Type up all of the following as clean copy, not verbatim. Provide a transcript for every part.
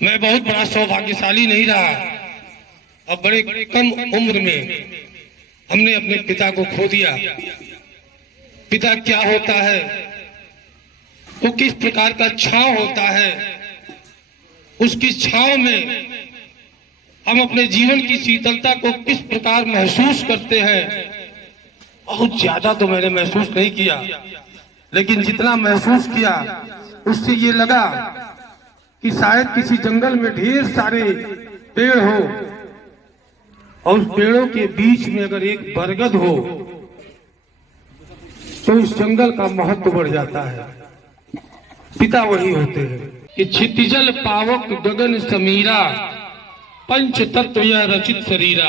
मैं बहुत बड़ा सौभाग्यशाली नहीं रहा। अब बड़े कम उम्र में हमने अपने पिता को खो दिया। पिता क्या होता है, वो किस प्रकार का छांव होता है, उसकी छांव में हम अपने जीवन की शीतलता को किस प्रकार महसूस करते हैं, बहुत ज्यादा तो मैंने महसूस नहीं किया, लेकिन जितना महसूस किया उससे ये लगा कि शायद किसी जंगल में ढेर सारे पेड़ हो और उस पेड़ों के बीच में अगर एक बरगद हो तो उस जंगल का महत्व बढ़ जाता है। पिता वही होते हैं कि क्षितिजल पावक गगन समीरा, पंच तत्व यह रचित शरीरा।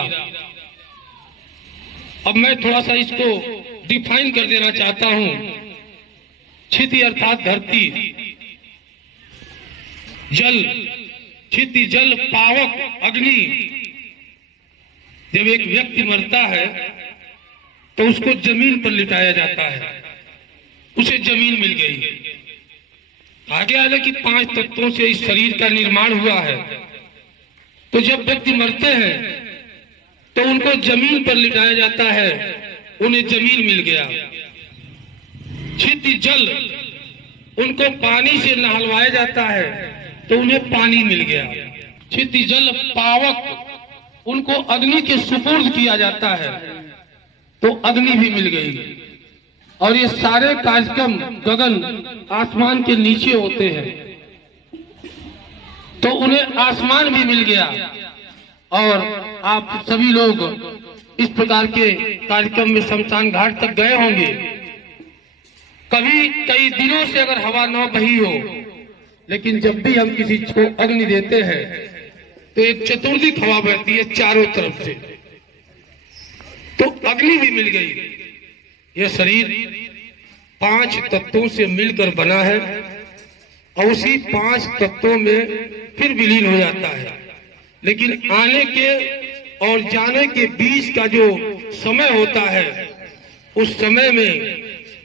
अब मैं थोड़ा सा इसको डिफाइन कर देना चाहता हूं। क्षिति अर्थात धरती, जल, क्षिति जल पावक अग्नि। जब एक व्यक्ति मरता है तो उसको जमीन पर लिटाया जाता है, उसे जमीन मिल गई। आगे आगे कि 5 तत्वों से इस शरीर का निर्माण हुआ है। तो जब व्यक्ति मरते हैं तो उनको जमीन पर लिटाया जाता है, उन्हें जमीन मिल गया। क्षिति जल, उनको पानी से नहलवाया जाता है तो उन्हें पानी मिल गया। क्षिति जल पावक, उनको अग्नि के सुपुर्द किया जाता है तो अग्नि भी मिल गई। और ये सारे कार्यक्रम गगन आसमान के नीचे होते हैं तो उन्हें आसमान भी मिल गया। और आप सभी लोग इस प्रकार के कार्यक्रम में शमशान घाट तक गए होंगे। कभी कई दिनों से अगर हवा न बही हो, लेकिन जब भी हम किसी को अग्नि देते हैं तो एक चतुर्दिक हवा बहती है चारों तरफ से, तो अग्नि भी मिल गई। यह शरीर 5 तत्वों से मिलकर बना है और उसी 5 तत्वों में फिर विलीन हो जाता है। लेकिन आने के और जाने के बीच का जो समय होता है, उस समय में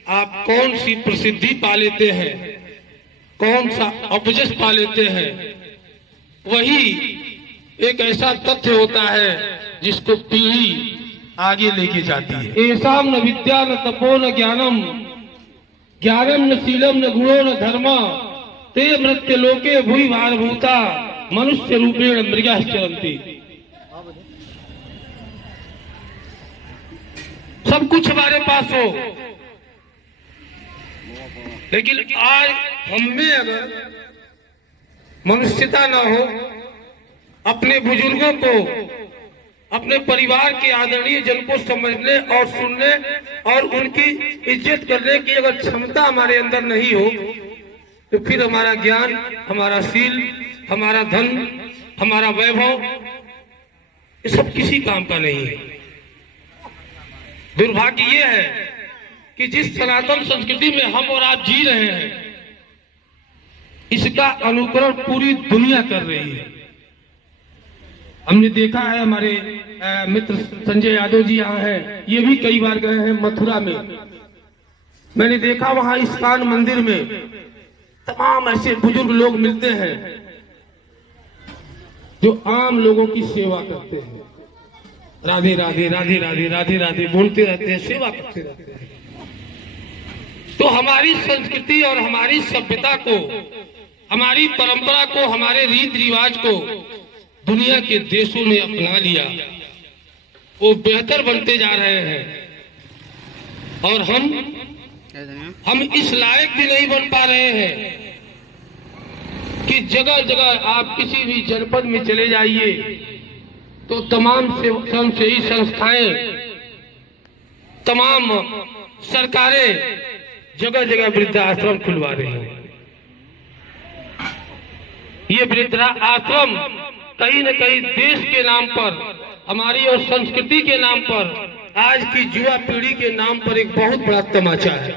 आप कौन सी प्रसिद्धि पा लेते हैं, कौन सा अपजस पा लेते हैं, वही एक ऐसा तथ्य होता है जिसको पीढ़ी आगे लेके जाती है। ऐसाम न विद्या न तपो न ज्ञानम, ज्ञानम न शीलम न गुणो न धर्मा, ते मृत्य लोके भूई भारभूता, मनुष्य रूपेण मृगा चरंती। सब कुछ हमारे पास हो, लेकिन आज हम में अगर मनुष्यता ना हो, अपने बुजुर्गों को, अपने परिवार के आदरणीय जन को समझने और सुनने और उनकी इज्जत करने की अगर क्षमता हमारे अंदर नहीं हो, तो फिर हमारा ज्ञान, हमारा शील, हमारा धन, हमारा वैभव, ये सब किसी काम का नहीं है। दुर्भाग्य ये है कि जिस सनातन संस्कृति में हम और आप जी रहे हैं, इसका अनुकरण पूरी दुनिया कर रही है। हमने देखा है, हमारे मित्र संजय यादव जी यहाँ हैं, ये भी कई बार गए हैं मथुरा में। मैंने देखा वहां इस्कॉन मंदिर में तमाम ऐसे बुजुर्ग लोग मिलते हैं जो आम लोगों की सेवा करते हैं, राधे राधे राधे राधे राधे राधे बोलते रहते हैं, सेवा करते रहते हैं। तो हमारी संस्कृति और हमारी सभ्यता को, हमारी परंपरा को, हमारे रीति रिवाज को दुनिया के देशों ने अपना लिया, वो बेहतर बनते जा रहे हैं और हम इस लायक भी नहीं बन पा रहे हैं कि जगह जगह आप किसी भी जनपद में चले जाइए तो तमाम स्वयंसेवी संस्थाएं, तमाम सरकारें जगह जगह वृद्धाश्रम खुलवा रही हैं। ये वृद्धाश्रम कहीं न कहीं देश के नाम पर, हमारी और संस्कृति के नाम पर, आज की युवा पीढ़ी के नाम पर एक बहुत बड़ा तमाचा है।